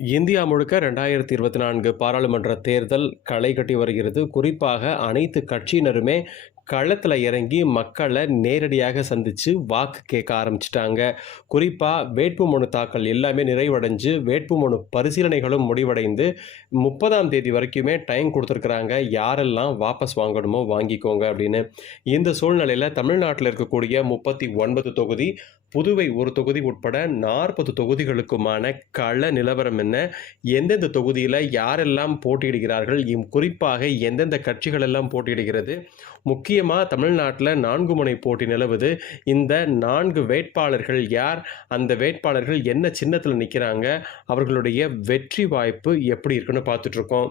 India முழுக்க ரெண்டாயிரத்தி இருபத்தி நான்கு பாராளுமன்ற தேர்தல் களை கட்டி வருகிறது. குறிப்பாக அனைத்து கட்சியினருமே களத்தில் இறங்கி மக்களை நேரடியாக சந்தித்து வாக்கு கேட்க ஆரம்பிச்சிட்டாங்க. குறிப்பாக வேட்புமனு தாக்கல் எல்லாமே நிறைவடைஞ்சு வேட்புமனு பரிசீலனைகளும் முடிவடைந்து முப்பதாம் தேதி வரைக்குமே டைம் கொடுத்துருக்குறாங்க. யாரெல்லாம் வாபஸ் வாங்கணுமோ வாங்கிக்கோங்க அப்படின்னு. இந்த சூழ்நிலையில் தமிழ்நாட்டில் இருக்கக்கூடிய முப்பத்தி ஒன்பது தொகுதி புதுவை ஒரு தொகுதி உட்பட நாற்பது தொகுதிகளுக்குமான கள நிலவரம் என்ன? எந்தெந்த தொகுதியில் யாரெல்லாம் போட்டியிடுகிறார்கள்? இம் குறிப்பாக எந்தெந்த கட்சிகள் எல்லாம் போட்டியிடுகிறது? முக்கியமாக தமிழ்நாட்டில் நான்கு முனை போட்டி நிலவுது. இந்த நான்கு வேட்பாளர்கள் யார்? அந்த வேட்பாளர்கள் என்ன சின்னத்தில் நிற்கிறாங்க அவர்களுடைய வெற்றி வாய்ப்பு எப்படி இருக்குன்னு பார்த்துட்ருக்கோம்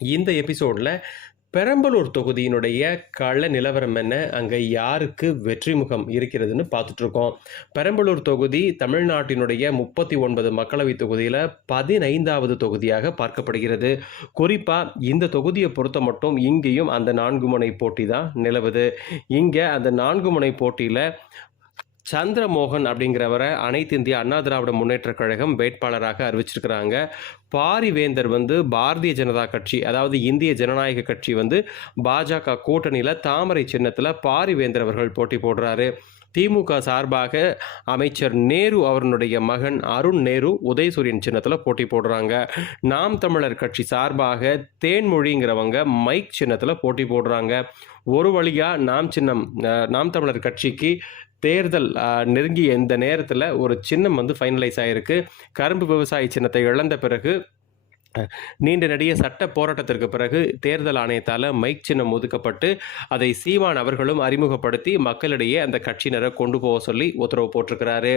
இந்த எபிசோடில் பெரம்பலூர் தொகுதியினுடைய கள நிலவரம் என்ன? அங்கே யாருக்கு வெற்றி முகம் இருக்கிறதுன்னு பார்த்துட்ருக்கோம். பெரம்பலூர் தொகுதி தமிழ்நாட்டினுடைய முப்பத்தி ஒன்பது மக்களவை தொகுதியில் பதினைந்தாவது தொகுதியாக பார்க்கப்படுகிறது. குறிப்பாக இந்த தொகுதியை பொறுத்த மட்டும் இங்கேயும் அந்த நான்கு முனை போட்டி தான் நிலவுது. இங்கே அந்த நான்கு முனை போட்டியில் சந்திரமோகன் அப்படிங்கிறவரை அனைத்து இந்திய அண்ணா திராவிட முன்னேற்ற கழகம் வேட்பாளராக அறிவிச்சிருக்கிறாங்க. பாரிவேந்தர் வந்து பாரதிய ஜனதா கட்சி அதாவது இந்திய ஜனநாயக கட்சி வந்து பாஜக கூட்டணியில் தாமரை சின்னத்தில் பாரிவேந்தர் அவர்கள் போட்டி போடுறாரு. திமுக சார்பாக அமைச்சர் நேரு அவருடைய மகன் அருண் நேரு உதயசூரியன் சின்னத்தில் போட்டி போடுறாங்க. நாம் தமிழர் கட்சி சார்பாக தேன்மொழிங்கிறவங்க மைக் சின்னத்தில் போட்டி போடுறாங்க. ஒரு வழியாக நாம் சின்னம் நாம் தமிழர் கட்சிக்கு தேர்தல் நெருங்கிய இந்த நேரத்தில் ஒரு சின்னம் வந்து ஃபைனலைஸ் ஆகிருக்கு கரும்பு விவசாய சின்னத்தை இழந்த பிறகு நீண்ட நெடிய சட்ட போராட்டத்திற்கு பிறகு தேர்தல் ஆணையத்தால் மைக் சின்னம் ஒதுக்கப்பட்டு அதை சீமான் அவர்களும் அறிமுகப்படுத்தி மக்களிடையே அந்த கட்சியினரை கொண்டு போக சொல்லி உத்தரவு போட்டிருக்கிறாரு.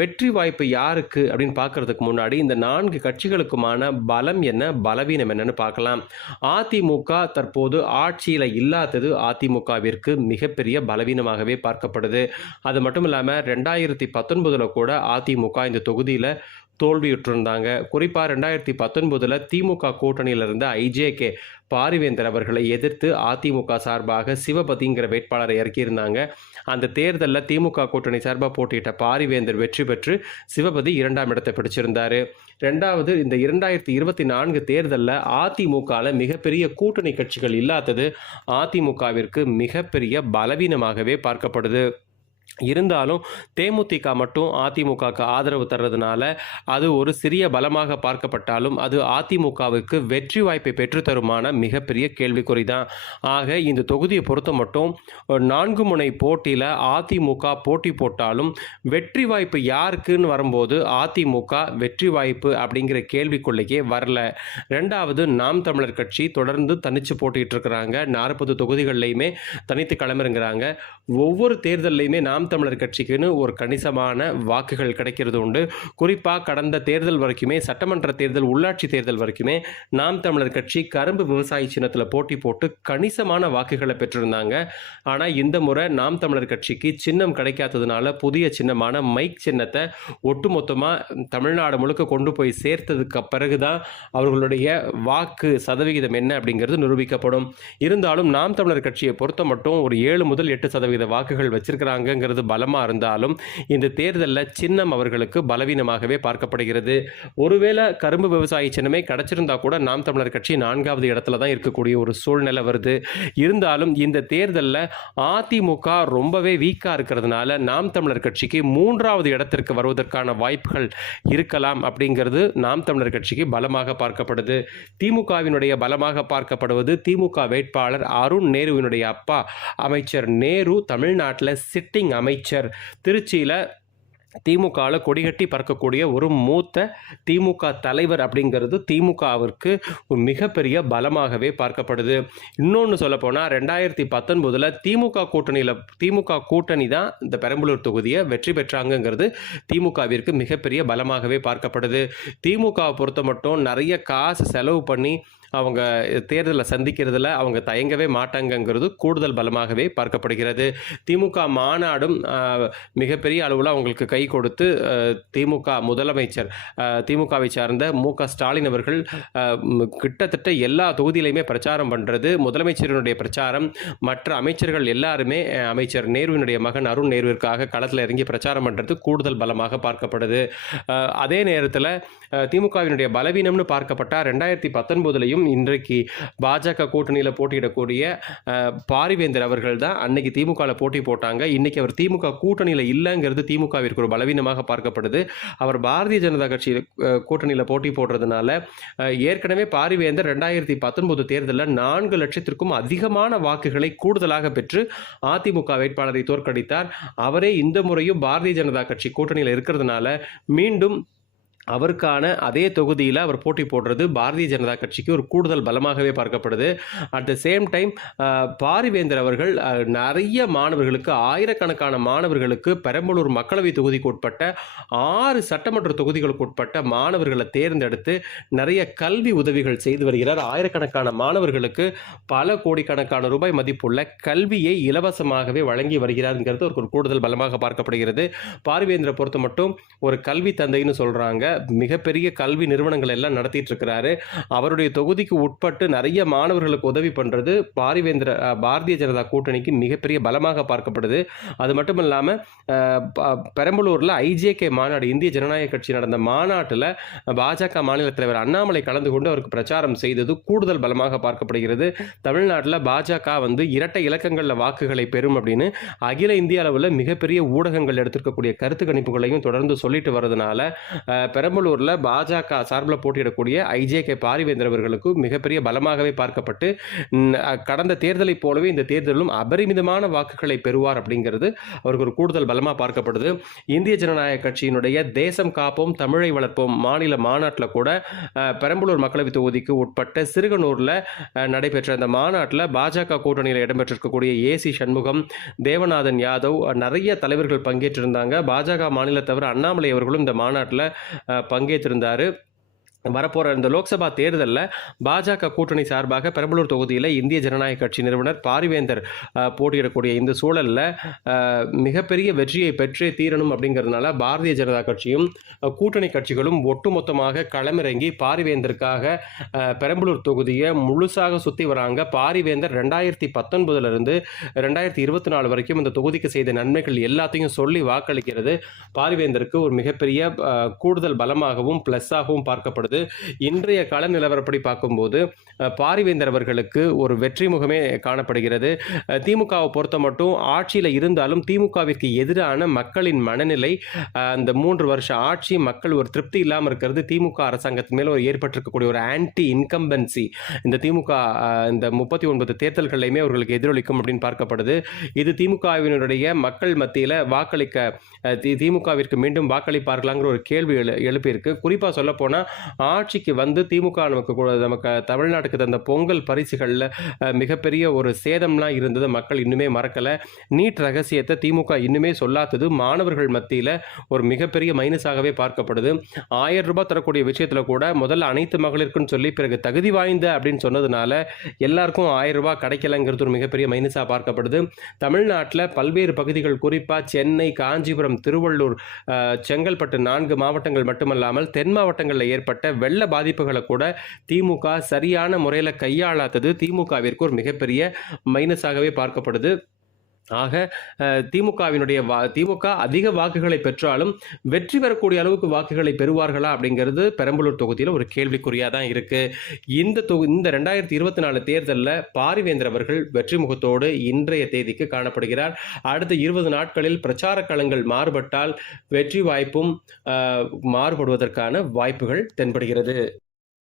வெற்றி வாய்ப்பு யாருக்கு அப்படின்னு பார்க்கறதுக்கு முன்னாடி இந்த நான்கு கட்சிகளுக்குமான பலம் என்ன பலவீனம் என்னன்னு பார்க்கலாம். அதிமுக தற்போது ஆட்சியில் இல்லாதது அதிமுகவிற்கு மிகப்பெரிய பலவீனமாகவே பார்க்கப்படுது. அது மட்டும் இல்லாமல் ரெண்டாயிரத்தி பத்தொன்பதில் கூட அதிமுக இந்த தொகுதியில் தோல்வியுற்றிருந்தாங்க. குறிப்பாக ரெண்டாயிரத்தி பத்தொன்பதில் திமுக கூட்டணியில் இருந்த ஐஜேகே பாரிவேந்தர் அவர்களை எதிர்த்து அதிமுக சார்பாக சிவபதிங்கிற வேட்பாளரை இறக்கியிருந்தாங்க. அந்த தேர்தலில் திமுக கூட்டணி சார்பாக போட்டியிட்ட பாரிவேந்தர் வெற்றி பெற்று சிவபதி இரண்டாம் இடத்தை பிடிச்சிருந்தார். ரெண்டாவது இந்த இரண்டாயிரத்தி இருபத்தி நான்கு தேர்தலில் அதிமுகவில் மிகப்பெரிய கூட்டணி கட்சிகள் இல்லாதது அதிமுகவிற்கு மிகப்பெரிய பலவீனமாகவே பார்க்கப்படுது. இருந்தாலும் தேமுதிக மட்டும் அதிமுகவுக்கு ஆதரவு தர்றதுனால அது ஒரு சிறிய பலமாக பார்க்கப்பட்டாலும் அது அதிமுகவுக்கு வெற்றி வாய்ப்பை பெற்றுத்தருமான மிகப்பெரிய கேள்விக்குறி தான் ஆக இந்த தொகுதியை பொறுத்த மட்டும் நான்கு முனை போட்டியில் அதிமுக போட்டி போட்டாலும் வெற்றி வாய்ப்பு யாருக்குன்னு வரும்போது அதிமுக வெற்றி வாய்ப்பு அப்படிங்கிற கேள்விக்குள்ளேயே வரல. ரெண்டாவது நாம் தமிழர் கட்சி தொடர்ந்து தனித்து போட்டிகிட்டு இருக்கிறாங்க நாற்பது தொகுதிகள்லையுமே தனித்து கிளம்பிருங்கிறாங்க ஒவ்வொரு தேர்தல்லையுமே நாம் நாம் தமிழர் கட்சிக்குன்னு ஒரு கணிசமான வாக்குகள் கிடைக்கிறது உண்டு. குறிப்பாக கடந்த தேர்தல் வரைக்குமே சட்டமன்ற தேர்தல் உள்ளாட்சி தேர்தல் வரைக்குமே நாம் தமிழர் கட்சி கரும்பு விவசாய சின்னத்தில் போட்டி போட்டு கணிசமான வாக்குகளை பெற்றிருந்தாங்க. ஆனால் இந்த முறை நாம் தமிழர் கட்சிக்கு சின்னம் கிடைக்காததுனால புதிய சின்னமான மைக் சின்னத்தை ஒட்டுமொத்தமாக தமிழ்நாடு முழுக்க கொண்டு போய் சேர்த்ததுக்கு பிறகு தான் அவர்களுடைய வாக்கு சதவிகிதம் என்ன அப்படிங்கிறது நிரூபிக்கப்படும். இருந்தாலும் நாம் தமிழர் கட்சியை பொறுத்த மட்டும் ஒரு ஏழு முதல் எட்டு சதவீத வாக்குகள் அப்படிங்கிறது பலமாக இருந்தாலும் இந்த தேர்தலில் சின்னம் அவர்களுக்கு பலவீனமாகவே பார்க்கப்படுகிறது. ஒருவேளை கரும்பு விவசாய சின்னமே கிடைச்சிருந்தா கூட நாம் தமிழர் கட்சி நான்காவது இடத்துல தான் இருக்கக்கூடிய ஒரு சூழ்நிலை வருது. இருந்தாலும் இந்த தேர்தலில் அதிமுக ரொம்பவே வீக்காக இருக்கிறதுனால நாம் தமிழர் கட்சிக்கு மூன்றாவது இடத்திற்கு வருவதற்கான வாய்ப்புகள் இருக்கலாம் அப்படிங்கிறது நாம் தமிழர் கட்சிக்கு பலமாக பார்க்கப்படுது. திமுகவினுடைய பலமாக பார்க்கப்படுவது திமுக வேட்பாளர் அருண் நேருவினுடைய அப்பா அமைச்சர் நேரு தமிழ்நாட்டில் சிட்டிங் அமைச்சர் திருச்சியில் திமுகவில் கொடிகட்டி பறக்கக்கூடிய ஒரு மூத்த திமுக தலைவர் அப்படிங்கிறது திமுகவிற்கு ஒரு மிகப்பெரிய பலமாகவே பார்க்கப்படுது. இன்னொன்று சொல்லப்போனால் ரெண்டாயிரத்தி பத்தொன்பதில் திமுக கூட்டணியில் திமுக கூட்டணி தான் இந்த பெரம்பலூர் தொகுதியை வெற்றி பெற்றாங்கங்கிறது திமுகவிற்கு மிகப்பெரிய பலமாகவே பார்க்கப்படுது. திமுகவை பொறுத்த மட்டும் நிறைய காசு செலவு பண்ணி அவங்க தேர்தலை சந்திக்கிறதுல அவங்க தயங்கவே மாட்டாங்கங்கிறது கூடுதல் பலமாகவே பார்க்கப்படுகிறது. திமுக மாநாடும் மிகப்பெரிய அளவில் அவங்களுக்கு கை கொடுத்து திமுக முதலமைச்சர் திமுகவை சார்ந்த மு க ஸ்டாலின் அவர்கள் கிட்டத்தட்ட எல்லா தொகுதியிலையுமே பிரச்சாரம் பண்ணுறது முதலமைச்சரினுடைய பிரச்சாரம். மற்ற அமைச்சர்கள் எல்லாருமே அமைச்சர் நேருவினுடைய மகன் அருண் நேருவிற்காக களத்தில் இறங்கி பிரச்சாரம் பண்ணுறது கூடுதல் பலமாக பார்க்கப்படுது. அதே நேரத்தில் திமுகவினுடைய பலவீனம்னு பார்க்கப்பட்டால் ரெண்டாயிரத்தி பத்தொன்பதுலையும் இன்றைக்கு பாஜக கூட்டணியில் போட்டியிடக்கூடிய பாரிவேந்தர் அவர்கள் தான் அன்னைக்கு திமுகவில் போட்டி போட்டாங்க. இன்னைக்கு அவர் திமுக கூட்டணியில் இல்லைங்கிறது திமுகவிற்கு ஒரு பலவீனமாக பார்க்கப்படுது. அவர் பாரதிய ஜனதா கட்சி கூட்டணியில் போட்டி போடுறதுனால ஏற்கனவே பாரிவேந்தர் ரெண்டாயிரத்தி பத்தொன்பது தேர்தலில் நான்கு லட்சத்திற்கும் அதிகமான வாக்குகளை கூடுதலாக பெற்று அதிமுக வேட்பாளரை தோற்கடித்தார். அவரே இந்த முறையும் பாரதிய ஜனதா கட்சி கூட்டணியில் இருக்கிறதுனால மீண்டும் அவருக்கான அதே தொகுதியில் அவர் போட்டி போடுறது பாரதிய ஜனதா கட்சிக்கு ஒரு கூடுதல் பலமாகவே பார்க்கப்படுது. At the same time Paarivendhar அவர்கள் நிறைய மாணவர்களுக்கு ஆயிரக்கணக்கான மாணவர்களுக்கு பெரம்பலூர் மக்களவை தொகுதிக்கு உட்பட்ட ஆறு சட்டமன்ற தொகுதிகளுக்கு உட்பட்ட மாணவர்களை தேர்ந்தெடுத்து நிறைய கல்வி உதவிகள் செய்து வருகிறார். ஆயிரக்கணக்கான மாணவர்களுக்கு பல கோடிக்கணக்கான ரூபாய் மதிப்புள்ள கல்வியை இலவசமாகவே வழங்கி வருகிறாருங்கிறது ஒரு கூடுதல் பலமாக பார்க்கப்படுகிறது. பாரிவேந்தரை பொறுத்த மட்டும் ஒரு கல்வி தந்தைன்னு சொல்கிறாங்க மிகப்பெரிய கல்வி நிறுவனங்கள் எல்லாம் நடத்திட்டு இருக்கிறாரு. அவருடைய தொகுதிக்கு உட்பட்டு நிறைய மாணவர்களுக்கு உதவி பண்றது பாரிவேந்திர பாரதிய ஜனதா கூட்டணிக்கு மிகப்பெரிய பலமாக பார்க்கப்படுது. அது மட்டும் இல்லாமல் பெரம்பலூரில் ஐஜேகே மாநாடு இந்திய ஜனநாயக கட்சி நடந்த மாநாட்டில் பாஜக மாநில தலைவர் அண்ணாமலை கலந்து கொண்டு அவருக்கு பிரச்சாரம் செய்தது கூடுதல் பலமாக பார்க்கப்படுகிறது. தமிழ்நாட்டில் பாஜக வந்து இரட்டை இலக்கங்களில் வாக்குகளை பெறும் அப்படின்னு அகில இந்திய அளவில் மிகப்பெரிய ஊடகங்கள் எடுத்திருக்கக்கூடிய கருத்து கணிப்புகளையும் தொடர்ந்து சொல்லிட்டு வரதுனால பெரம்பலூரில் பாஜக சார்பில் போட்டியிடக்கூடிய ஐஜேகே பாரிவேந்தர் அவர்களுக்கும் மிகப்பெரிய பலமாகவே பார்க்கப்பட்டு கடந்த தேர்தலைப் போலவே இந்த தேர்தலும் அபரிமிதமான வாக்குகளை பெறுவார் அப்படிங்கிறது அவருக்கு ஒரு கூடுதல் பலமாக பார்க்கப்படுது. இந்திய ஜனநாயக கட்சியினுடைய தேசம் காப்போம் தமிழை வளர்ப்போம் மாநில மாநாட்டில் கூட பெரம்பலூர் மக்களவை தொகுதிக்கு உட்பட்ட சிறுகனூரில் நடைபெற்ற அந்த மாநாட்டில் பாஜக கூட்டணியில் இடம்பெற்றிருக்கக்கூடிய ஏசி சண்முகம் தேவநாதன் யாதவ் நிறைய தலைவர்கள் பங்கேற்றிருந்தாங்க. பாஜக மாநில தவிர அண்ணாமலை அவர்களும் இந்த மாநாட்டில் பங்கேற்றிருந்தார். வரப்போகிற இந்த லோக்சபா தேர்தலில் பாஜக கூட்டணி சார்பாக பெரம்பலூர் தொகுதியில் இந்திய ஜனநாயக கட்சி நிறுவனர் பாரிவேந்தர் போட்டியிடக்கூடிய இந்த சூழலில் மிகப்பெரிய வெற்றியை பெற்றே தீரணும் அப்படிங்கிறதுனால பாரதிய ஜனதா கட்சியும் கூட்டணி கட்சிகளும் ஒட்டுமொத்தமாக களமிறங்கி பாரிவேந்தருக்காக பெரம்பலூர் தொகுதியை முழுசாக சுற்றி வராங்க. பாரிவேந்தர் ரெண்டாயிரத்தி பத்தொன்பதுலேருந்து ரெண்டாயிரத்தி இருபத்தி நாலு வரைக்கும் இந்த தொகுதிக்கு செய்த நன்மைகள் எல்லாத்தையும் சொல்லி வாக்களிக்கிறது. பாரிவேந்தருக்கு ஒரு மிகப்பெரிய கூடுதல் பலமாகவும் ப்ளஸ்ஸாகவும் பார்க்கப்படுது. இன்றைய கள நிலவரப்படி பார்க்கும்போது பாரிவேந்தர் அவர்களுக்கு ஒரு வெற்றி முகமே காணப்படுகிறது. திமுகவை பொறுத்த மட்டும் ஆட்சியில் இருந்தாலும் திமுகவிற்கு எதிரான மக்களின் மனநிலை அந்த மூன்று வருஷ ஆட்சி மக்கள் ஒரு திருப்தி இல்லாமல் இருக்கிறது. திமுக அரசாங்கத்தின் மேல் ஒரு ஏற்பட்டிருக்கக்கூடிய ஒரு ஆன்டி இன்கம்பன்சி இந்த திமுக இந்த முப்பத்தி ஒன்பது தேர்தல்களையுமே அவர்களுக்கு எதிரொலிக்கும் அப்படின்னு பார்க்கப்படுது. இது திமுகவினுடைய மக்கள் மத்தியில் வாக்களிக்க தி திமுகவிற்கு மீண்டும் வாக்களிப்பார்களாங்கிற ஒரு கேள்வி எழு எழுப்பியிருக்கு. குறிப்பாக சொல்லப்போனால் ஆட்சிக்கு வந்து திமுக நமக்கு நமக்கு தமிழ்நாட்டுக்கு தந்த பொங்கல் பரிசுகளில் மிகப்பெரிய ஒரு சேதம்லாம் இருந்தது. மக்கள் இன்னுமே மறக்கலை. நீட் ரகசியத்தை திமுக இன்னுமே சொல்லாதது. மாணவர்கள் மத்தியில் ஒரு மிகப்பெரிய மைனஸாகவே பார்க்கப்படுது. ஆயிரம் ரூபாய் தரக்கூடிய விஷயத்தில் கூட முதல்ல அனைத்து மகளிருக்குன்னு சொல்லி பிறகு தகுதி வாய்ந்த அப்படின்னு சொன்னதுனால எல்லாருக்கும் ஆயிரம் ரூபாய் கிடைக்கலங்கிறது ஒரு மிகப்பெரிய மைனஸாக பார்க்கப்படுது. தமிழ்நாட்டில் பல்வேறு பகுதிகள் குறிப்பாக சென்னை காஞ்சிபுரம் திருவள்ளூர் செங்கல்பட்டு நான்கு மாவட்டங்கள் மட்டுமல்லாமல் தென் மாவட்டங்களில் ஏற்பட்ட வெள்ள பாதிப்புகளை கூட திமுக சரியான முறையில் கையாளாதது திமுகவிற்கு ஒரு மிகப்பெரிய மைனஸாகவே பார்க்கப்படுது. ஆக திமுகவினுடைய வா திமுக அதிக வாக்குகளை பெற்றாலும் வெற்றி பெறக்கூடிய அளவுக்கு வாக்குகளை பெறுவார்களா அப்படிங்கிறது பெரம்பலூர் தொகுதியில் ஒரு கேள்விக்குறியாக தான் இருக்குது இந்த தொகு இந்த ரெண்டாயிரத்தி இருபத்தி நாலு தேர்தலில் பாரிவேந்தர் அவர்கள் வெற்றி முகத்தோடு இன்றைய தேதிக்கு காணப்படுகிறார். அடுத்த இருபது நாட்களில் பிரச்சார களங்கள் மாறுபட்டால் வெற்றி வாய்ப்பும் மாறுபடுவதற்கான வாய்ப்புகள் தென்படுகிறது.